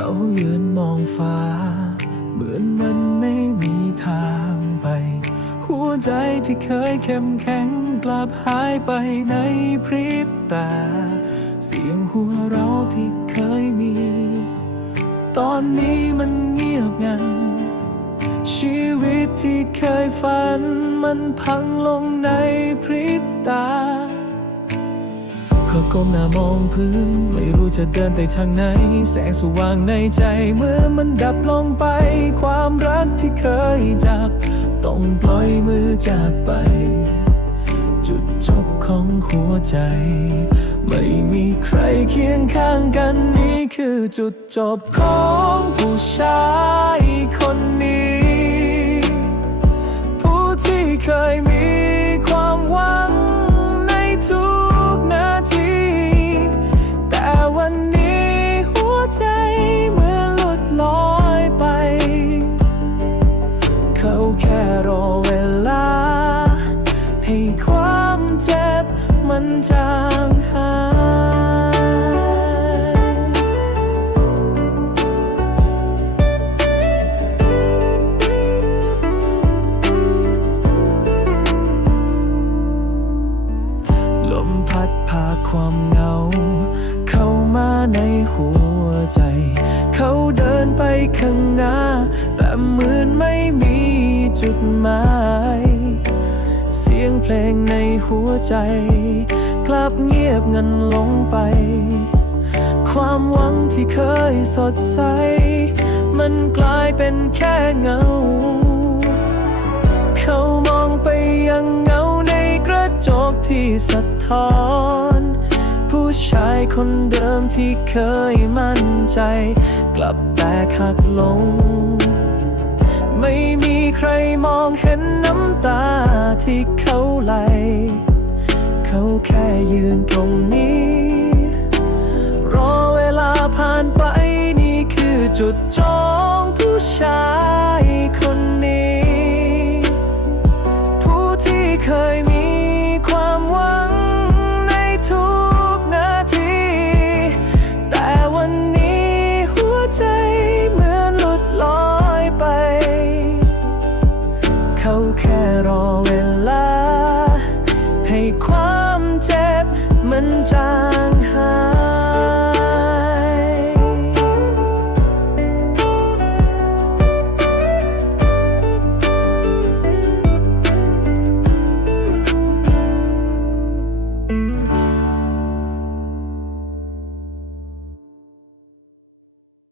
ขายืนมองฟ้า เหมือนมันไม่มีทางไป หัวใจที่เคยเข้มแข็งกลับหายไปในพริบตา เสียงหัวเราะที่เคยมี ตอนนี้มันเงียบงัน ชีวิตที่เคยฝันมันพังลงใน ก้มหน้ามองพื้น ไม่รู้จะเดินไปทางไหน แสงสว่างในใจเมื่อมันดับลงไป ความรักที่เคยจับ ต้องปล่อยมือจากไป จุดจบของหัวใจ ไม่มีใครเคียงข้างกันนี่คือจุดจบของผู้ชายคนนี้ ผู้ที่เคยมี มพัดพาความเหงา เข้ามาในหัวใจ เขาเดินไปข้างหน้า แต่เหมือนไม่มีจุดหมาย เสียงเพลงในหัวใจ กลับเงียบงันลงไป ความหวังที่เคยสดใส มันกลายเป็นแค่เงาเขา ที่สะท้อน ผู้ชายคนเดิมที่เคยมั่นใจ กลับแตกหักลง ไม่มีใครมองเห็นน้ำตาที่เขาไหล เขาแค่ยืนตรงนี้ รอเวลาผ่านไปนี่คือจุดจองผู้ชาย